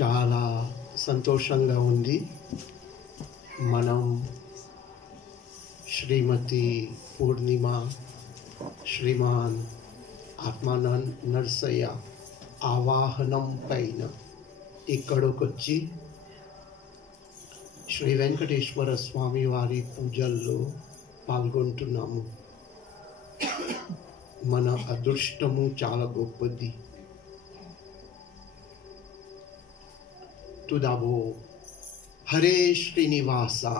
చాలా సంతోషంగా ఉంది. మనం శ్రీమతి పూర్ణిమ, శ్రీమాన్ ఆత్మానంద్ నరసయ్య ఆవాహనం పైన ఇక్కడికొచ్చి శ్రీ వెంకటేశ్వర స్వామి వారి పూజల్లో పాల్గొంటున్నాము. మన అదృష్టము చాలా గొప్పది. Tout d'abord, Hare Srinivasa.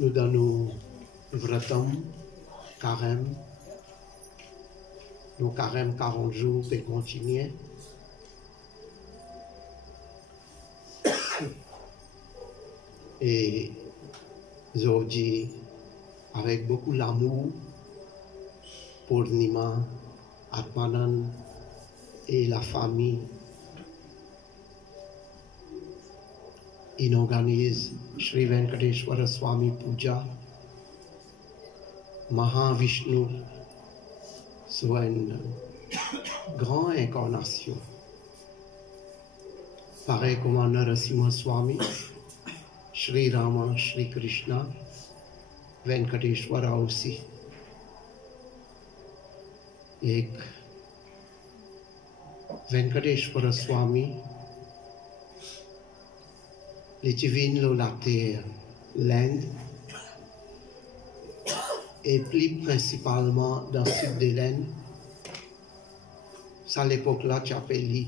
Nous donnons vratam, carême. Nos carême 40 jours pour continuer. Et aujourd'hui, avec beaucoup d'amour, Purnima, Atmanand et la famille, ils organisent Sri Venkateshwara Swami Puja, Mahavishnu, soit une grande incarnation. Pareil comme Narasimha Swami, Sri Rama, Sri Krishna, Venkateshwara aussi. Et Venkateshwara Swami, les divines la terre, l'Inde, et plus principalement dans le sud de l'Inde. À l'époque-là, tu appelles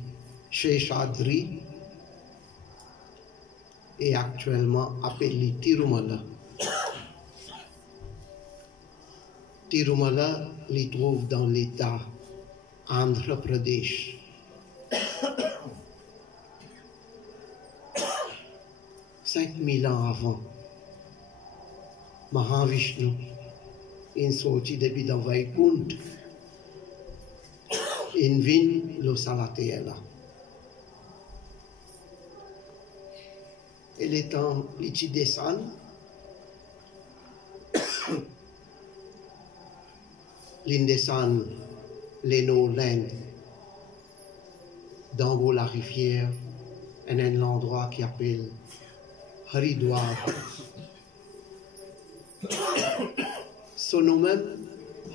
Sheshadri, et actuellement appelé Tirumala. Tirumala les trouve dans l'état Andhra Pradesh. Cinq 5000 ans avant, Mahavishnu, il sorti depuis dans Vaikuntha, il vient le Salatéela. Et les temps, il descend, il descend les noms l'Inde, dans la rivière, et un endroit qui appelle Haridwar. Son nom même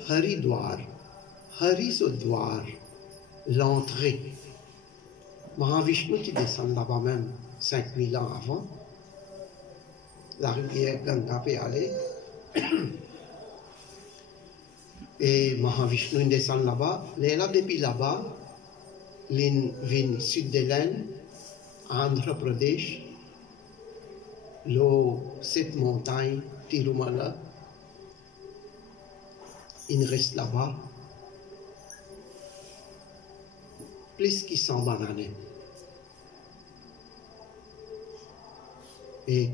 Haridwar. Harisodwar, l'entrée. Mahavishnu qui descend là-bas même 5000 ans avant. La rivière Ganga peut aller. Et Mahavishnu descend là-bas. Là, depuis là-bas, l'île vient sud de l'Inde, Andhra Pradesh. Cette montagne, Tirumala, il reste là-bas plus qu'il 100 bananes. Et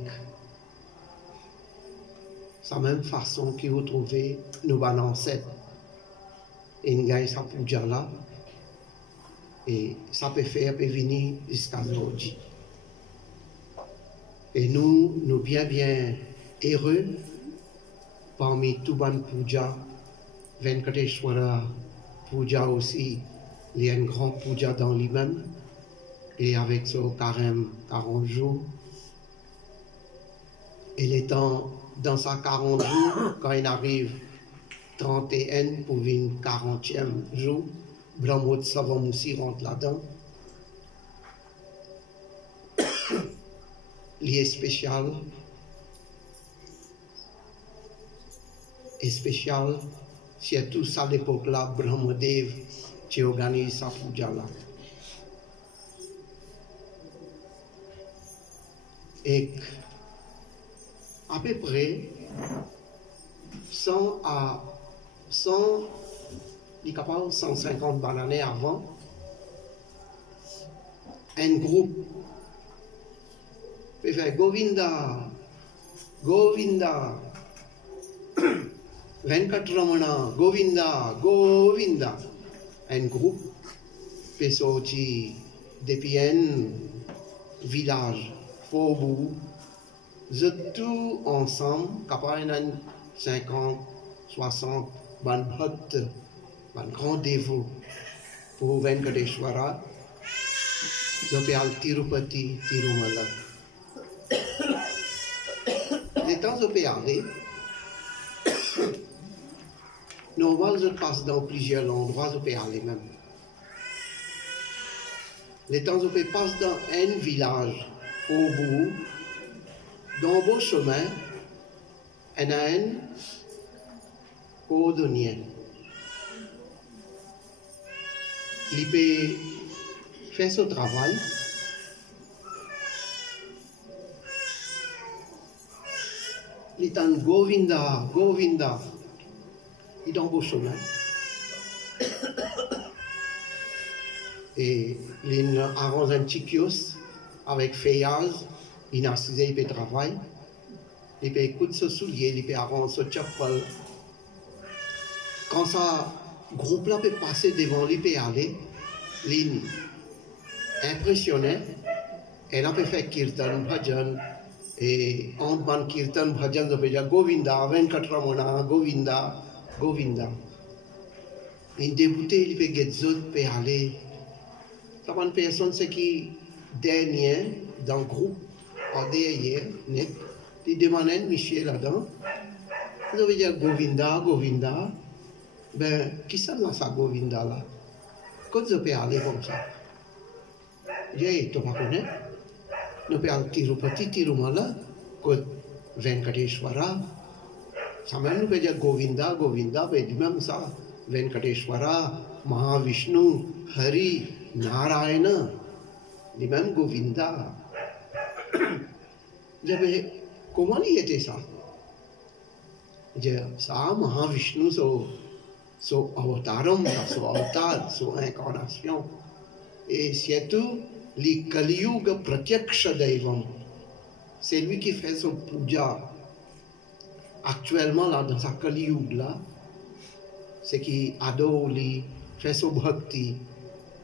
c'est la même façon qu'il vous trouvez nos ancêtres. Et une gagne sa puja là, et ça peut faire, peut venir jusqu'à aujourd'hui. Et nous bien heureux parmi tout ban puja, Venkateshwara Puja aussi, il y a une grande puja dans lui-même, et avec ce carême 40 jours. Et les temps, dans sa 40 jours, quand il arrive 31 pour une 40e jour, Brahmot Savam aussi rentre là-dedans. Lié spécial et spécial, c'est tout ça à l'époque-là, Brahmadev qui organise sa puja là. Et à peu près 100 à 100, 150 années avant, un groupe peut faire Govinda, Govinda, 24 Ramana, Govinda, Govinda. Un groupe peut sortir depuis un village, faubourg, tout ensemble, capable 50, 60, ban bhakt, ban grand dévot pour Venkateshwara, l'hôpital Tirupati, Tirumala. Les temps où je peux aller, normalement je passe dans plusieurs endroits, je peux aller même. Les temps où je passe dans un village, au bout, dans le beau chemin, il y a un cordonnier. Il peut faire son travail. Il est en Govinda, Govinda. Il est dans le beau chemin. Et il arrange un petit kiosque avec feuillage. Il a assisé, il peut travailler. Il peut écouter ce soulier, il peut arranger ce chapel. Quand ça groupe là peut passer devant lui, peut aller, il impressionné. Et là peut faire kirtan, bhajan. Et en ban kirtan, bhajan, ça peut dire Govinda, Venkatramana, Govinda, Govinda. Il débuté, il peut get zot, peut aller. Ça va une personne, c'est qui dernier dans le groupe, en derrière, net. Il demande à Michel là-dedans. Vous avez dit Govinda, Govinda. Ben, qui ça dans ça Govinda là? Quand je peux aller comme ça? Je tu pas connais? Nous pouvons aller Tirupati, Tirumala, que Venkateshwara. Ça même nous peut dire Govinda, Govinda, ben même ça. Venkateshwara, Mahavishnu, Hari, Narayana. Les mêmes Govinda. J'avais comment il était ça? Ça, Mahavishnu, son avataram, son avatar, son incarnation. Et surtout, les Kali Yuga Pratyaksha Daivam. C'est lui qui fait son puja. Actuellement, là, dans sa Kali Yuga, là, c'est qu'il adore, il fait son bhakti,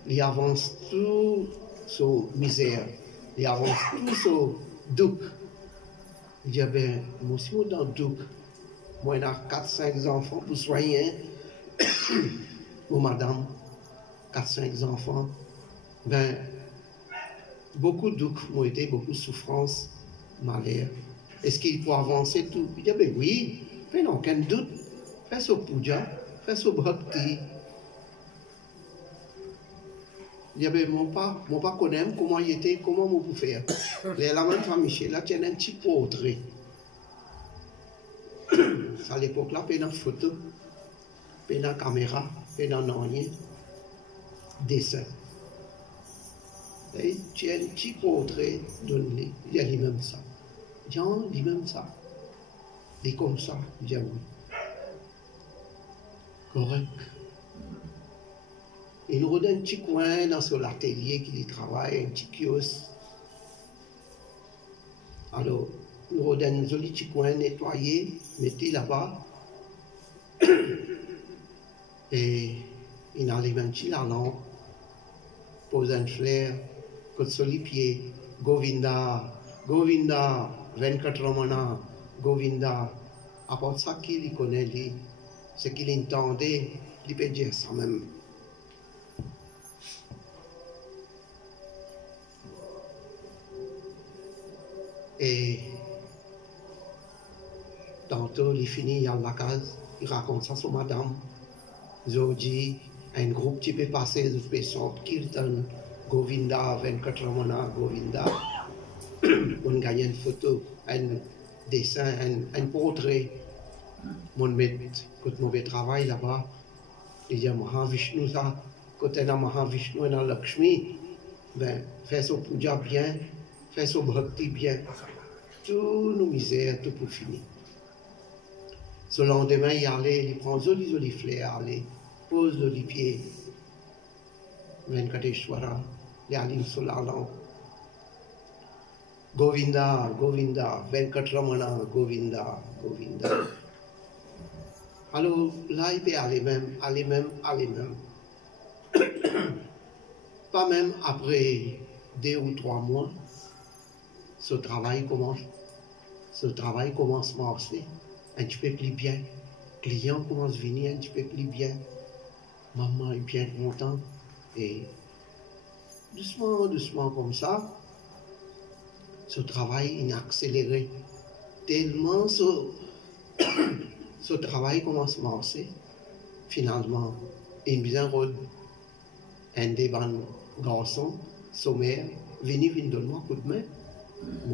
il avance tout son misère, il avance tout son douk. Il dit, ben, moi aussi, dans le douk, moi, j'ai 4-5 enfants pour soigner. Pour madame, 4-5 enfants. Ben, beaucoup de douk ont été, beaucoup de souffrances, malheur. Est-ce qu'il faut avancer tout? Il dit, ben oui, mais non, aucun doute. Fais ce puja, fais ce bhakti. Il dit, ben, mon pas connaît comment il était, comment on peut faire. Les laments de Michel, là, tiennent un petit portrait. À l'époque, là, il y a une photo, il y a une caméra, il y a un dessin. Et tu as un petit portrait de lui, il y a lui-même ça. Jean, lui-même ça. Il est comme ça, il dit oui. Correct. Il nous redonne un petit coin dans son atelier qu'il travaille, un petit kiosque. Alors, il nous redonne un joli petit coin nettoyé, mettez là-bas. Et il allume un petit la lampe, pose un flair, côté sur les pieds, Govinda, Govinda, Venkatramana, Govinda. À part ça qu'il connaît, ce qu'il entendait, il peut dire ça même. Et tantôt, il finit à la case, il raconte ça sur madame. Zoji, un groupe qui peut passer, ils peuvent sortir Kirtan, Govinda, Venkatramana, Govinda. On gagne une photo, un dessin, un portrait. On met, quand on fait travail là-bas, il y a Mahavishnu, ça, quand on a Mahavishnu et Lakshmi, ben, fais son puja bien, fais son bhakti bien. tout nos misères, tout pour finir. Ce lendemain, il allait, il prend joli fleurs, il pose le pied. Venkateshwara, il allait sur la lampe. Govinda, Govinda, Venkatramana, Govinda, Govinda. Alors là, il peut aller même. Pas même après 2 ou 3 mois, ce travail commence à marcher un petit peu plus bien. Client commence à venir un petit peu plus bien. Maman est bien contente. Et doucement comme ça, ce travail est accéléré. Tellement ce travail commence à marcher. Finalement, il vient un des garçons, sommaire, venir donner-moi un coup de main.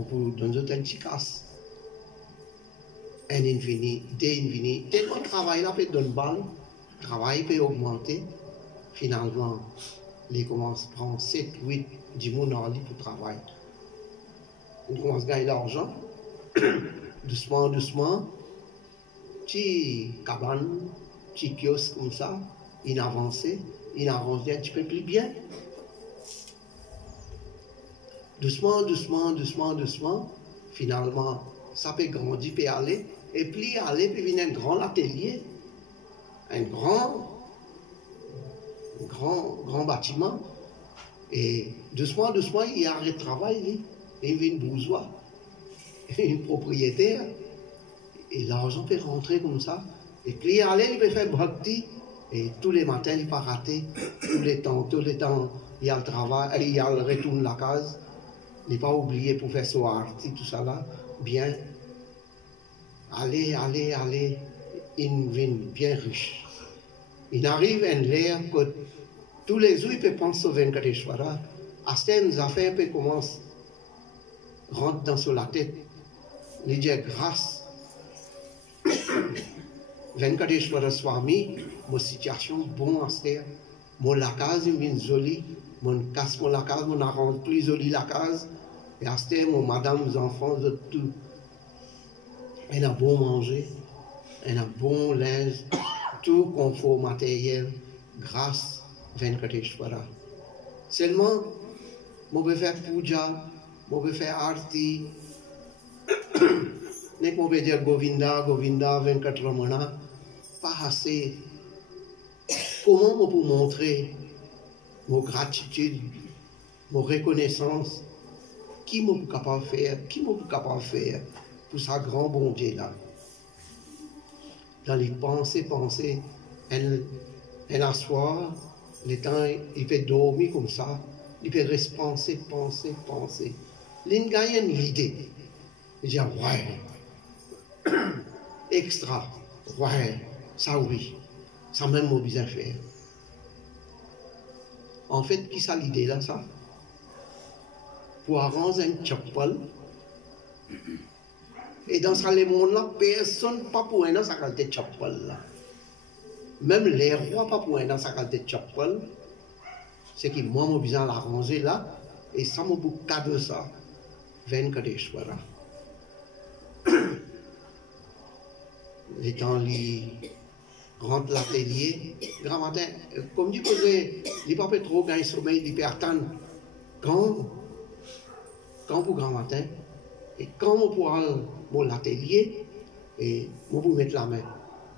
Pour donner un petit casse. Un infini, des infinis. Tellement de travail là peut donner balle, le travail peut augmenter. Finalement, il commence à prendre 7, 8, 10 mois pour travailler. Il commence à gagner l'argent. Doucement, petit cabane, petit kiosque comme ça, il avance un petit peu plus bien. Doucement, finalement, ça peut grandir, peut aller, et puis venir un grand atelier, un grand bâtiment, et doucement, il arrête de travailler, il vient bourgeois, un propriétaire, et l'argent peut rentrer comme ça, et puis il peut faire bhakti, et tous les matins, il ne peut pas rater, tous les temps, il y a le travail, il y a le retour de la case. Il n'est pas oublié pour faire son art, tout ça là, bien. Allez, il vient bien riche. Il arrive à l'air que tous les jours, il peut penser au Venkateshwara. À certaines affaires, il commence à rentrer dans la tête. Il dit grâce. Venkateshwara Swami, ma situation bon à faire. Mon la case est jolie. Mon casse mon la case, mon arrange plus jolie la case. Et à ce temps, mon madame, mes enfants, tout. Elle a bon manger, elle a bon linge, tout confort matériel, grâce Venkateshwara. Seulement, je peux faire puja, je peux faire arti, je peux dire Govinda, Govinda, Venkatramana, pas assez. Comment je peux montrer mon gratitude, mon reconnaissance, qui je suis capable de faire pour sa grand bon Dieu là. Dans les pensées, elle asseoir, le temps, il peut dormir comme ça, il peut rester penser. Il gagne l'idée. Il dit, ouais, extra, ouais, ça oui, ça même m'a besoin faire. En fait, qui ça l'idée là, ça? Pour arranger un chapel. Et dans ce monde-là, personne pas pour un dans sa qualité de chapel là. Même les rois pas pour un dans sa qualité de chapel. C'est que moi, j'ai besoin de l'arranger là. Et ça m'a beaucoup cadeau ça. Venkateshwara. Les temps, il rentre l'atelier. Grand matin, comme dit, il ne peut pas trop gagner sommeil, il peut attendre. Quand pour grand matin, et quand on pourra mon l'atelier, et on peut mettre la main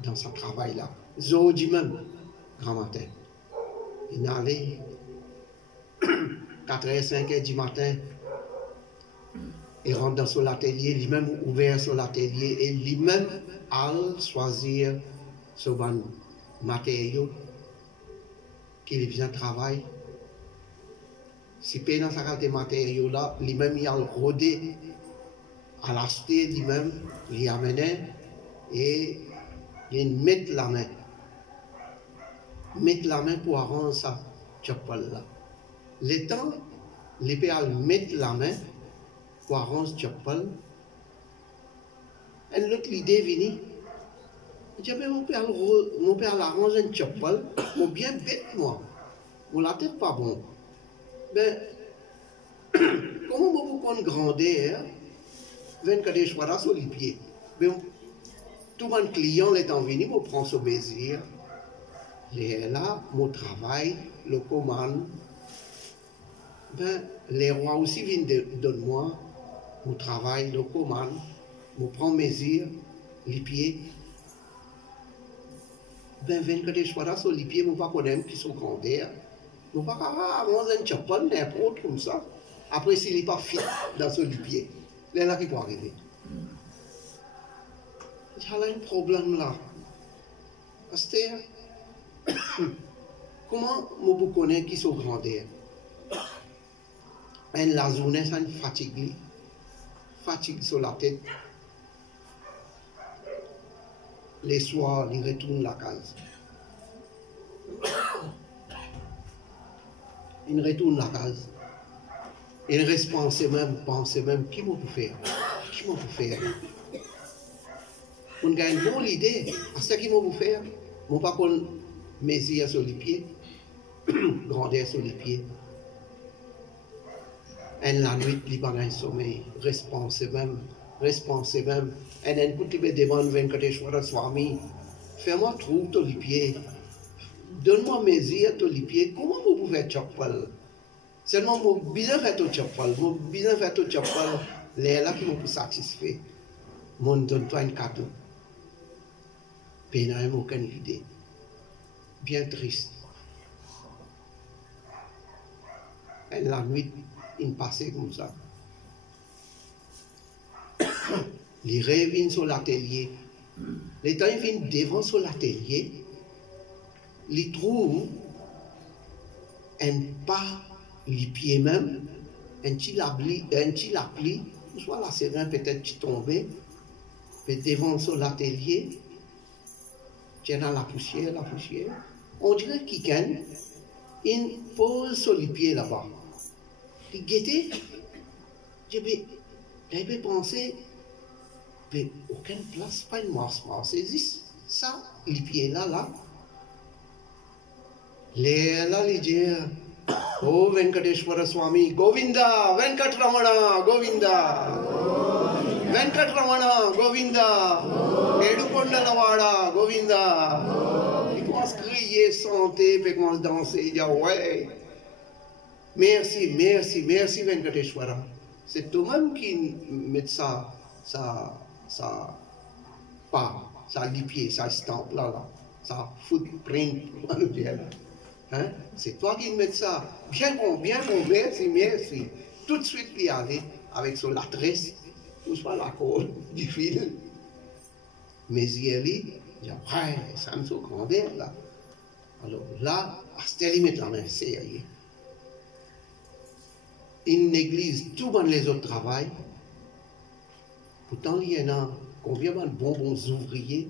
dans son travail là. Zodi même, grand matin. Il allait 4h, 5h du matin, il rentre dans son atelier, lui-même ouvert son atelier, et lui-même a choisir ce bon matériau qu'il vient travailler. Si il dans sa qualité de matériau là, lui-même il a rodé à l'acheter lui-même, il amenait et il met la main. Mettre la main pour arranger ça, chapel là. Le temps, il peut mettre la main pour arranger chapel. Et l'autre idée vient. Il dit, mais mon père l'arrange un chapel, mon bien bête moi. Mon la tête pas bon. Mais, comment vous pouvez grandir, 24 soirs sur les pieds. Mais tout mon client est venu, me prend son plaisir. Les là, mon travail, le commande. Ben, les rois aussi viennent de moi, mon travail, le commande, me prend mesure, les pieds. Ben, 24 soirs sur les pieds, je ne pas connaître qui sont grandeurs. Je ne pas avancer un chapon, n'importe comme ça. Après, s'il n'est pas fit dans ce pied, c'est là qui peut arriver. Il y a un problème là. Pasteur, comment je connais qui sont grandeurs? Et la journée, ça me fatigue sur la tête. Les soirs, il retourne la case. Il retourne la case. Il reste penser même, qui m'a pu faire? Qui m'a pu faire? On a une bonne idée. C'est ce qu'il m'a pu faire. Je ne pas qu'on mesure sur les pieds, grandeur sur les pieds. Et la nuit, il n'y a pas de sommeil. Reste penser même. Et un coup, tu me demandes 24 soirs, Swami, fais-moi trouver tous les pieds. Donne-moi mesure tous les pieds. Comment vous pouvez faire chapal? Seulement, je besoin de faire tout chapal. Je besoin de faire tout chapal. Les là qui m'ont satisfait. Je donne-toi un cadeau. Pénal, aucune idée. Bien triste. Et la nuit, il passait comme ça. Les rêves viennent sur l'atelier. Les temps ils viennent devant sur l'atelier. Ils trouvent un pas, les pieds même, un petit lapli, soit la serein peut-être qui tombait, mais devant sur l'atelier, tiens dans la poussière. On dirait qu'il gagne, il pose sur les pieds là-bas. Il guettait, j'avais pensé, mais aucune place, pas une marche, existe. Ça, les pieds là. Les disent, oh Venkateshwara Swami, Govinda, Venkatramana, Govinda, Venkatramana, Govinda, Edukondalavada, Govinda. Ils commencent à crier, chanter, puis ils commencent à danser, ils disent, ouais, merci Venkateshwara. C'est toi-même qui met ça les pieds, ça stamp là, ça footprint, hein? C'est toi qui mets ça. Bien bon, merci. Tout de suite, il y aller avec son latresse, ou soit la corde du fil. Mais il dit, ouais, ça me fait grandir là. Alors là, à ce limite, c'est sérieux. Une église, tout le monde les autres travaillent. Pourtant, il y en a combien de bons ouvriers.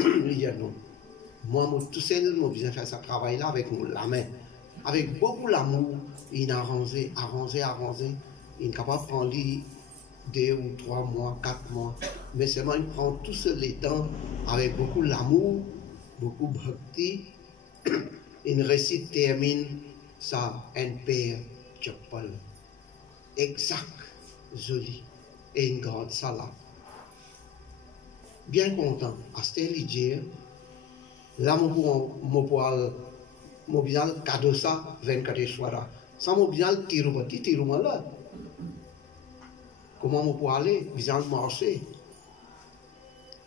Il y a non. Moi, tout seul, je viens faire ce travail-là avec la main. Avec beaucoup d'amour, il a arrangé. Il est capable de prendre 2 ou 3 mois, 4 mois. Mais seulement, il prend tout seul les temps avec beaucoup d'amour, beaucoup de bhakti. Une récite termine ça, un père chapal. Exact, joli. Et une grande salade. Bien content. À ce dire, là, je bien cadeau ça, 24 soirs. Ça, je bien Tirupati, là. Comment je peux aller? Bien marcher.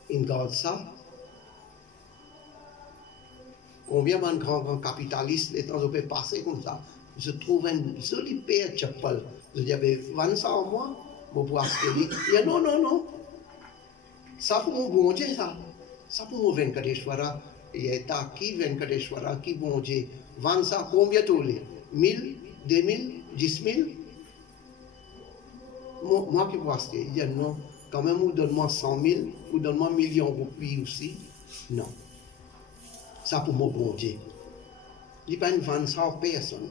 Une grande ça. Combien de grands capitalistes, les temps, je peux passer comme ça. Je trouve un joli père chapal. Je dis, 20 ça en moi. Je peux acheter. Il dit, non. Ça pour mon bon Dieu, ça. Ça pour mon Venkateshwara. Il y a qui Venkateshwara, qui bon Dieu. 20 ça, combien tu veux? 1000, 2000, 10 000? Moi qui peux acheter. Il dit, non. Quand même, vous donne-moi 100 000, vous donne-moi 1 million de roupies aussi. Non. Ça pour mon bon Dieu. Il n'y a pas une 20 ça personne.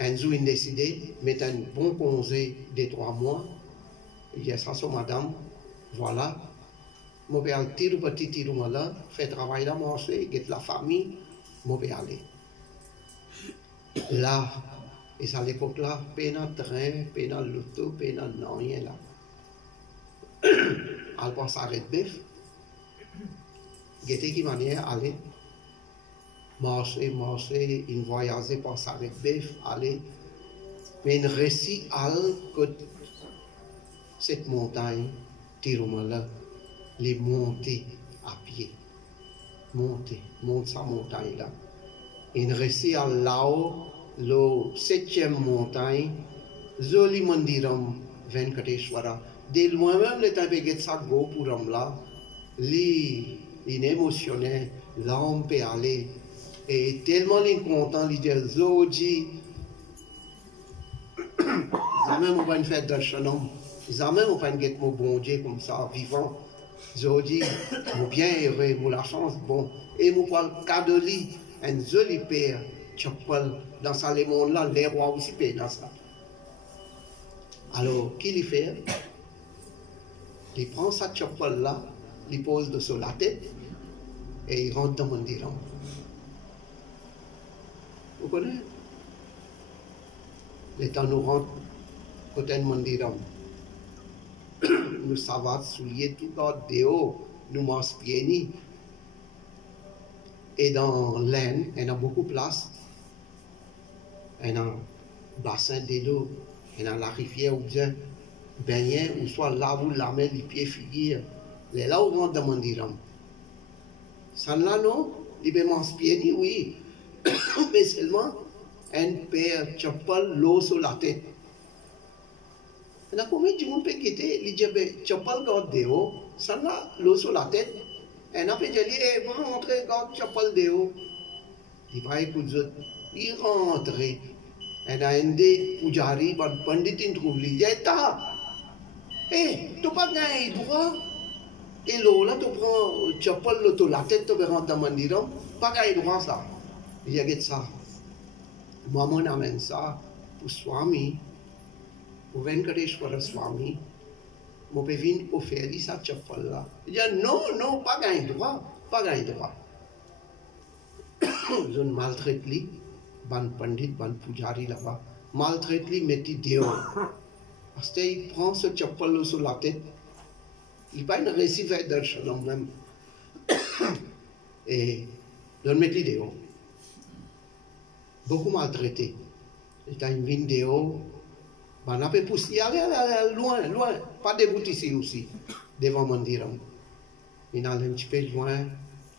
Un jour, il a décidé de mettre un bon congé de 3 mois. Il dit ça sur madame, voilà. Je vais aller Tirupati, faire travail là, manger, get la famille, je vais aller. Là, Et à l'époque là, pas de train, pas de l'auto, pas de rien là. Elle passe à Redbeef. Guetter qui manière aller. Marcher, une voyager par sa Redbeef, aller. Mais une récit à cette montagne, Tirumala, les monter à pied. Monte sa montagne là. Une récit à là-haut, la 7e montagne, Zoli Mandiram Venkateshwara. De loin même, le temps de ça go pour là, l'émotionnel, l'homme peut aller. Et tellement content, il dit Zoji, jamais on va faire darshanam, jamais on va faire mon bon Dieu comme ça, vivant. Zoji, mon bien heureux, mon la chance, bon. Et mon cadeau, un joli père, Chapal, dans ça, le monde là, les rois aussi payent dans ça. Alors, qui lui fait? Il prend sa chapal là, il pose dessus la tête et il rentre dans le mandiram. Vous connaissez? Les temps nous rentrent côté de mandiram. Nous savons soulier tout notre déo, nous m'inspirons. Et dans l'aine, il y a beaucoup de place. Il y a un bassin d'eau, il y a la rivière où bien baigner, ou soit là où la main, les pieds figurent. Les là où on rentre dans le mandiram. Ça là, non, il peut m'inspirer, oui. Mais seulement, un père chapal l'eau sur la tête. Il y a combien de gens qui quitter, il dit, chapal garde déo, ça là, l'eau sur la tête. Et on a fait dire, eh, va rentrer, garde chapal déo. Il va écouter, il rentre. Et on a un des pujari, un pandit, il trouve, il dit, eh, tu pas gagné droit. Et l'eau là, tu prends chapal, la tête, tu vas rentrer dans le mandiram, pas gagné droit ça. Il y a ça. Moi, on amène ça pour Swami, pour Venkateshwara Swami. Mon peux venir offrir ça chapal là. Il dit non, pas gagné droit, pas gagné droit. Je maltraite lui, ban pandit, ban pujari là-bas. Maltraite lui, metti dehors. Parce qu'il prend ce chapal sur la tête. Il pas une récit vers darshanam même. Et il met dehors. Beaucoup maltraité. Il y a une vidéo. On a pu pousser, aller loin, pas debout ici aussi, devant le mandiram. Il a un petit peu loin,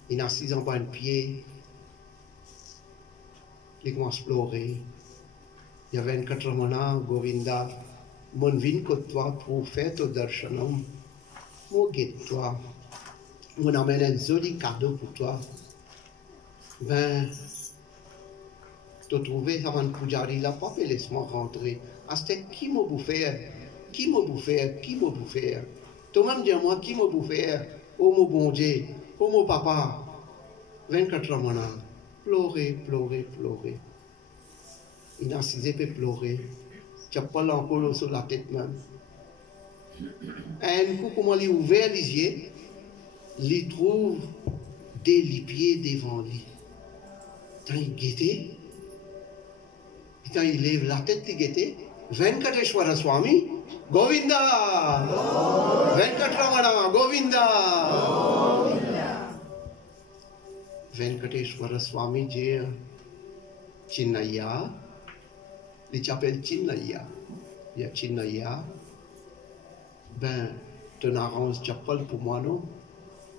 il a assis en bas de pied, il commence à pleurer. Il y avait un 80 ans, Govinda, mon vin que toi pour faire ton darshanam, mon guide toi, on amène un joli cadeau pour toi. Ben, tu trouves ça van pujari là, pas laisse-moi rentrer. C'était qui m'a bouffé? Qui m'a bouffé? Qui m'a bouffé? Toi-même dis-moi qui m'a bouffé? Oh mon bon Dieu, oh mon papa. 24 ans maintenant. Pleurer. Il a 6 ans pleurer. Tu n'as pas l'encore sur la tête même. Et un coup, comment il ouvert les yeux, il trouve des pieds devant lui. Quand il guettait, quand il lève la tête, il guettait. Venkateshwara Swami, Govinda! Venkatramana, Govinda! Venkateshwara Swami dit Chinnaya, il s'appelle Chinnaya. Il y a Chinnaya. Ben, tu n'arranges pas pour moi, non?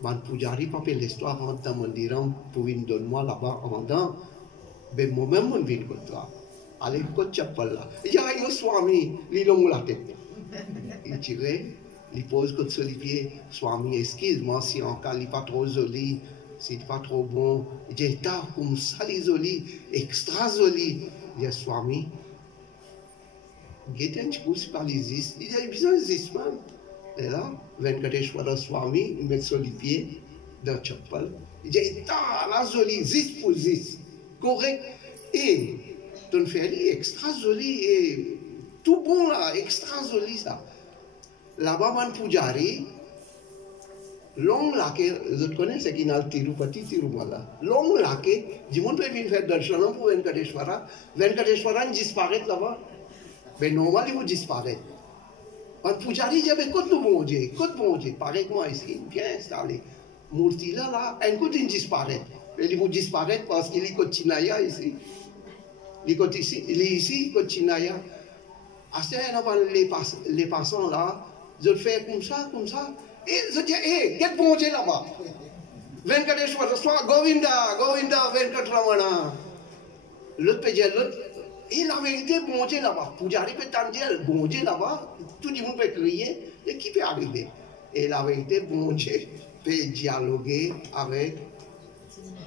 Man Pujari, papa, l'histoire rentre dans mon diram pour venir donner-moi là-bas en dedans. Ben, moi-même, on vient comme toi. Allez, côte chapal là. Il y a un Swami, il long la tête. Il tire, il pose contre sur les pieds. Swami, excuse-moi si en cas il n'est pas trop joli, s'il n'est pas trop bon. Il dit, t'as comme ça, les joli, extra joli. Il dit, Swami, il un petit peu sur les is. Il dit, il y a besoin d'is, man. Et là, Venkateshwara Swami, il met sur les pieds dans le chapal. Il dit, t'as la jolie, zis pour zis. Correct. Et ton fait extra joli et tout bon là, extra joli ça. Là-bas, man Pujari, long laqué, je connais ce qui n'a le Tirupati, Tirumala. Long laqué, du monde peut venir faire darshanam pour Venkateshwara. Venkateshwara disparaît là-bas. Mais normalement, il disparaît. Un pujari dit, mais côte bon Dieu, pareil que moi ici, bien installé. Murti là, un côté il disparaît. Il va disparaître parce qu'il est continue ici. Il est ici, continue. Assez les passants là, je fais comme ça. Et je dis, hé, qu'est-ce bon Dieu là-bas? Venkateshwara, soit Govinda, Venkatramana. L'autre peut dire, l'autre. Et la vérité, bon Dieu là-bas. Pujari peut t'en dire, bon Dieu là-bas. Tout le monde peut crier. Et qui peut arriver? Et la vérité, bon Dieu peut dialoguer avec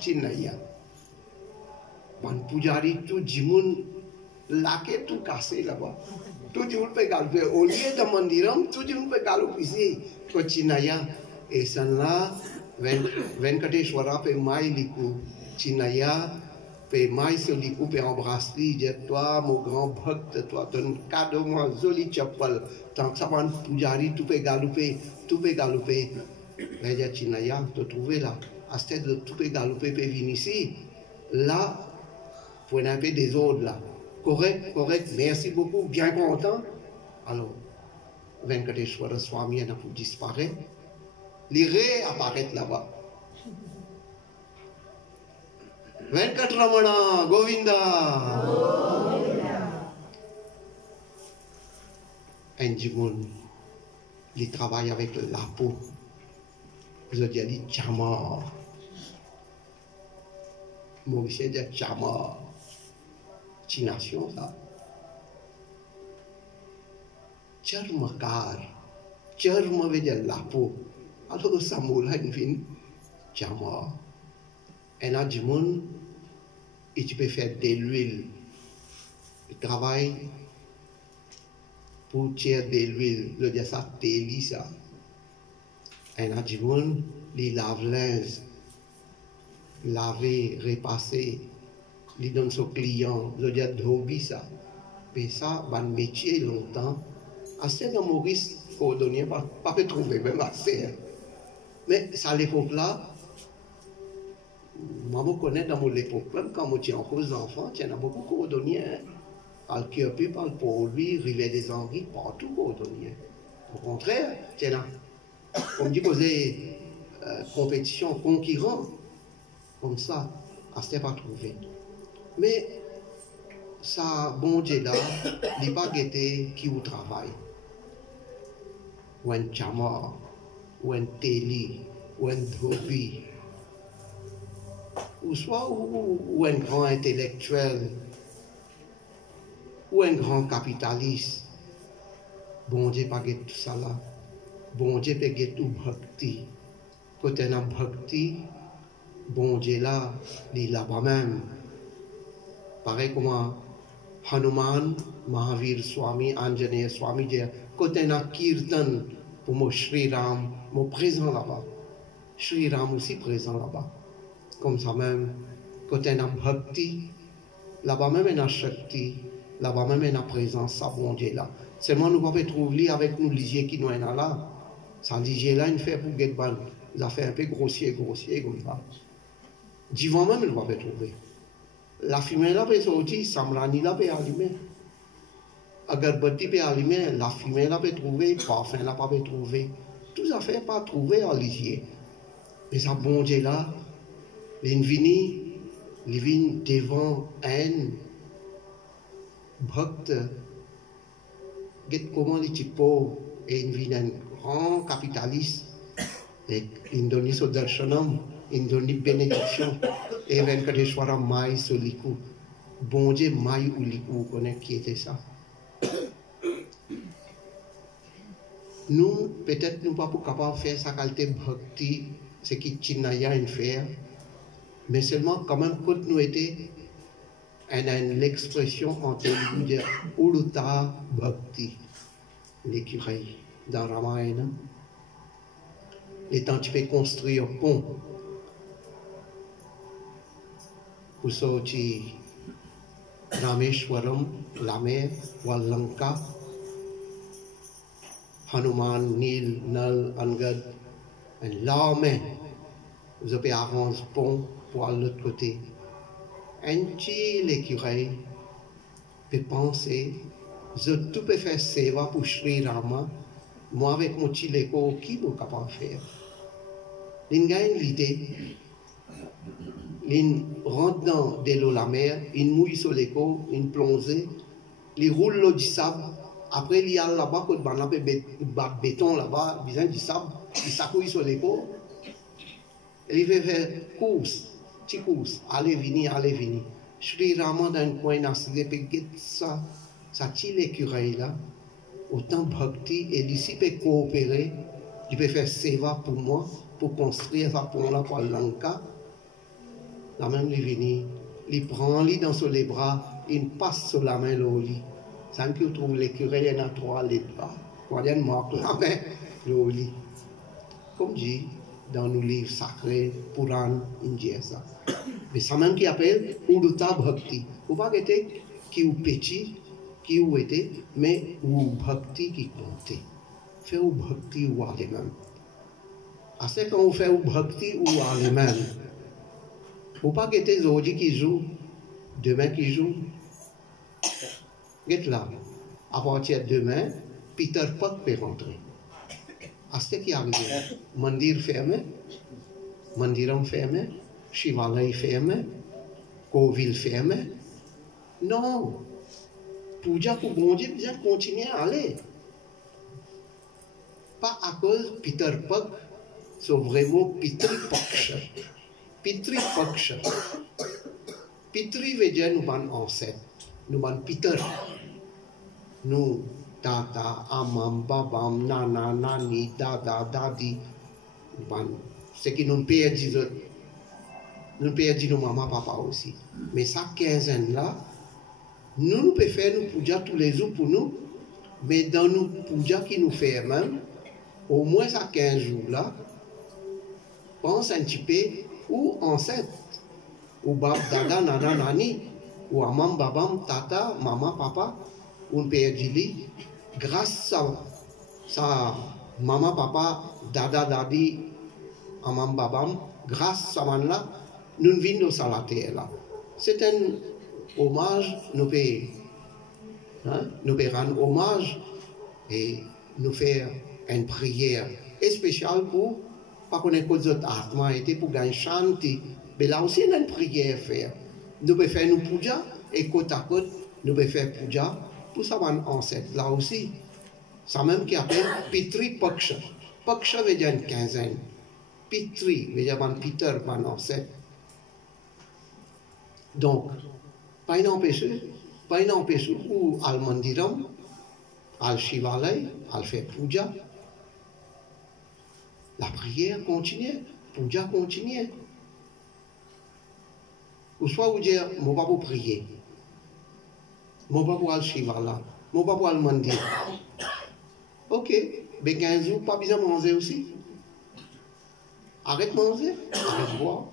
Chinaya. Quand Pujari, tout le monde laqué tout cassé là-bas. Tout le monde peut galoper. Au lieu de mandiram, tout le monde peut galoper ici. Chinaya. Et ça là, Venkateshwara peut maïliku. Chinaya. Pe mai se liku pe embrasserie, dire toi mon grand bhakt, toi ton cadeau moi joli chapel, tant que ça va pujari tout peut galoper. Mais dire Chinaya, te trouver là, à ce stade de tout peut galoper peut venir ici, là, pour un peu des autres là. Correct, merci beaucoup, bien content. Alors, Venkateshwara Swami a pour disparaître, les réapparaître là-bas. Venkatramana, Govinda. Un Jimoun, il travaille avec la peau. Vous avez dit Chama. Maurice dit Chama. Chination, ça. Charmakar. Charma veut dire la peau. Alors, ça moula une fin. Chama. Un Jimoun, et tu peux faire de l'huile. Il travaille pour tirer de l'huile. Le dire ça, téli ça. Un adjumon, il lave linge, laver, repasser, il donne son client, le dire d'hobby ça. Mais ça, un métier longtemps. Assez dans Maurice, cordonnier, pas peut trouver, même assez. Mais ça à l'époque là, moi, je connais dans mon époque, même quand je suis encore enfant, il y en a beaucoup de cordonniers. Par le Kyopi, par le Port-Louis, Rivière des Anguilles, partout cordonniers. Au contraire, il y en a. On dit que c'est compétition, concurrent, comme ça, à ce n'est pas trouvé. Mais ça, bon Dieu là, il n'est pas guetté qui au travail. Ou un chama, ou un teli, ou un drobi. Ou soit ou un grand intellectuel, ou un grand capitaliste. Bon Dieu pas tout ça là. Bon Dieu peut tout bhakti. Quand on a bhakti, bon Dieu là, il est là-bas même. Pareil comme Hanuman, Mahavir Swami, Anjaneya Swami, quand on a kirtan pour mon Shri Ram, mon présent là-bas. Shri Ram aussi présent là-bas. Comme ça même, quand on a bhakti, là-bas même on a shakti, là-bas même on a présence, ça bon Dieu là. Seulement nous pouvons trouver avec nous lisier qui nous est là. Ça lisier là, il fait pour get ban. Il a fait un peu grossier comme ça. Divan même, il va trouver. La fumée là peut sortir, Samrani là peut allumer. Agarbati peut allumer, la fumée là peut trouver, parfum là peut trouver. Tout ça fait pas trouver en lisier. Mais ça bon Dieu là, il vient devant un bhakt, comment les types pauvres, et il vient un grand capitaliste, et il donne son darshanam, il donne une bénédiction, et Venkateshwara Mai Soliku, bon Dieu Mai Uliku, vous connaissez qui était ça. Nous, peut-être, nous pas capables de faire sa qualité bhakti, ce qui Chinaya en faire, mais seulement quand même quand nous étions, on a l'expression en télugu de Uluta Bhakti, l'écureuil dans Ramayana. Et tant tu peux construire un pont pour sortir Rameshwaram, la mer, Wallanka, Hanuman, Nil, Nal, Angad, l'armée, vous avez arrangé pont pour aller de l'autre côté. Un petit l'écureuil peut penser, je tout peux faire seva pour Sri Rama, moi avec mon petit léco, qui est capable de faire? Il gagne l'idée, il rentre dans de l'eau la mer, il mouille sur l'éco, il plonge, il roule l'eau du sable, après il y a là-bas, quand il y a béton là-bas, il y a du sable, il s'accouille sur l'éco, et il fait faire course, petite course, allez, venir. Sri Rama dans un coin, il a ça, petit l'écureuil là, autant bhakti, et ici peut coopérer, il peut faire seva pour moi, pour construire ça pont là pour Lanka. La même il vient, il prend lui dans les bras, il passe sur la main au lit. Sans qu'il trouve l'écureuil, il y en a 3 les bras. Quand il y a une marque la main au lit. Comme dit dans nos livres sacrés, Puran, indien ça. Mais ça même qui appelle Uruta Bhakti. Vous ne pouvez pas dire qui est petit, qui est été, mais ou Bhakti qui compte. Fait ou Bhakti ou à lui-même. C'est quand on fait ou Bhakti ou à lui-même. Vous ne pouvez pas dire aujourd'hui qui joue, demain qui joue. Get là. À partir de demain, Peter Pak peut rentrer. C'est ce qui arrive. Mandir fermé, Mandiram fermé, Shivalay fermé, Kovil fermé. Non. Puja pour bon Dieu, bien continuer à aller. Pas à cause Peter Pak, c'est vraiment Pitri Paksha. Pitri Paksha. Pitri veut dire nous ban ancêtre, nous ban Peter. Nous, tata, amam, babam, nana, nani, dada, dadi, ce qui nous perdit, nos maman, papa aussi. Mais ça, 15 ans là, nous pouvons faire nos puja tous les jours pour nous, mais dans nos puja qui nous fait même, au moins ça 15 jours là, pense un petit peu, ou ancêtre, ou bab, dada, nana, nani, ou amam, babam, tata, maman, papa, on peut dire, grâce à sa maman, papa, dada, dadi, amam, babam, grâce à là, nous vivons dans la terre là. C'est un hommage, nous pouvons rendre hommage et nous faire une prière spéciale pour, pas qu'on ait d'autres atma, été pour gagner chanter, mais là aussi, on a une prière à faire. Nous pouvons faire nos puja et côte à côte, nous pouvons faire puja. Pour ça, mon ancêtre, là aussi, ça même qui appelle Pitri Paksha. Paksha veut dire une quinzaine. Pitri veut dire mon Peter, mon ancêtre. Donc, pas une empêche ou al mandiram, al shivalay, al fait puja. La prière continue, puja continue. Ou soit vous dire, moi pas pour prier. Moi pas pour aller Shivala, moi pas pour aller mendier. Ok, mais 15 jours, pas besoin de manger aussi. Arrête de manger, arrête de boire.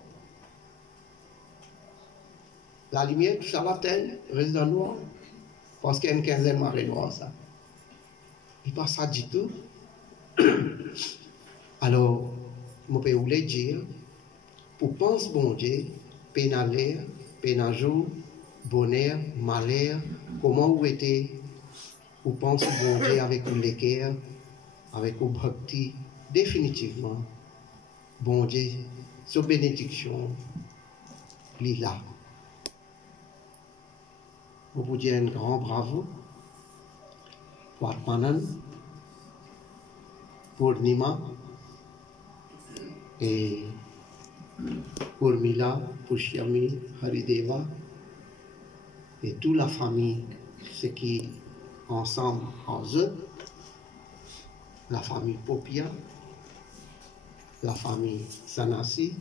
La lumière, tout ça va telle, reste dans le noir. Parce qu'il y a une quinzaine de marée noire, ça. Il pas ça du tout. Alors, je peux vous dire, pour penser bon Dieu, peine à l'air, peine à jour, bonheur, malheur, comment vous êtes, vous pensez bon Dieu avec vous l'équerre, avec vous bhakti, définitivement, bon Dieu, sa bénédiction, il est là. Je vous dis un grand bravo pour Atmanan, pour Nima et pour Mila, pour Shyami, Harideva et toute la famille, ce qui ensemble en eux, la famille Popia, la famille Sanasi,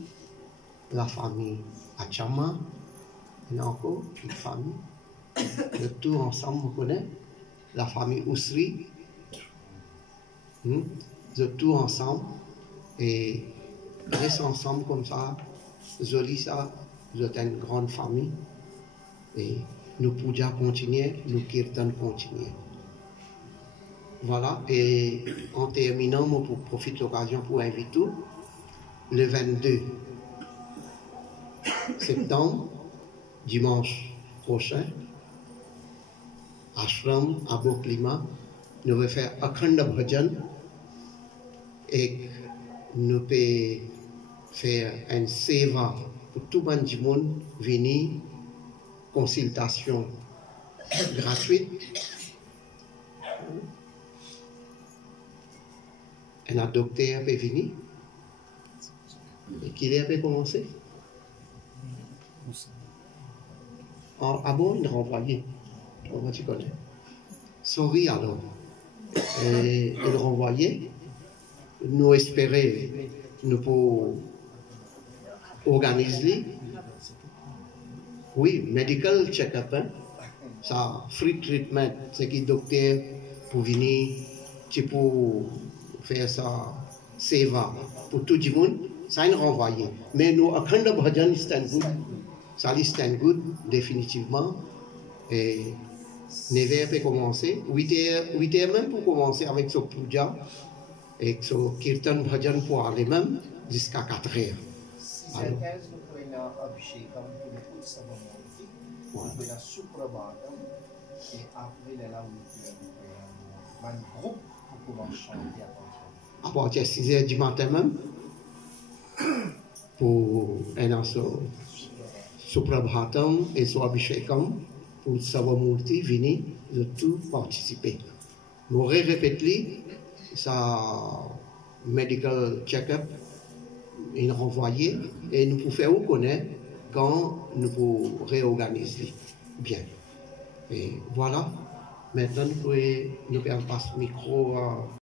la famille Achama, et encore une famille. Le tout ensemble, vous connaissez, la famille Ousri, de tout ensemble, et reste ensemble comme ça, joli ça, vous êtes une grande famille, et nous puja continuer, nous kirtan continuer. Voilà, et en terminant, je profite de l'occasion pour inviter tout, le 22 septembre, dimanche prochain, Ashram à Beau Climat, nous allons faire Akhanda Bhajan et nous pouvons faire un seva pour tout le monde venir, consultation gratuite. Un docteur peut venir. Et qui peut commencer? Ah bon, il est renvoyé. Tu connais. Sorry alors. Et il est renvoyé. Nous espérons, nous pouvons organiser. Oui, medical check-up. Hein? Ça, free treatment, c'est que le docteur pour venir, tu peux faire ça, seva pour tout le monde. Ça est renvoyé. Mais nous, à Akhanda Bhajan, Istanbul, ça est Istanbul, définitivement. Et Never peut commencer. 8 heures même pour commencer avec ce puja et ce Kirtan Bhajan pour aller même jusqu'à 4 heures. Alors, à partir de 6 heures du matin même, pour un Suprabhatam et Swabhishekam, pour Savamurti venir de tout participer. Nous répétons ça medical check-up, il renvoyé et nous pouvons faire connaître quand nous pouvons réorganiser bien. Et voilà, maintenant nous pouvons passer le micro à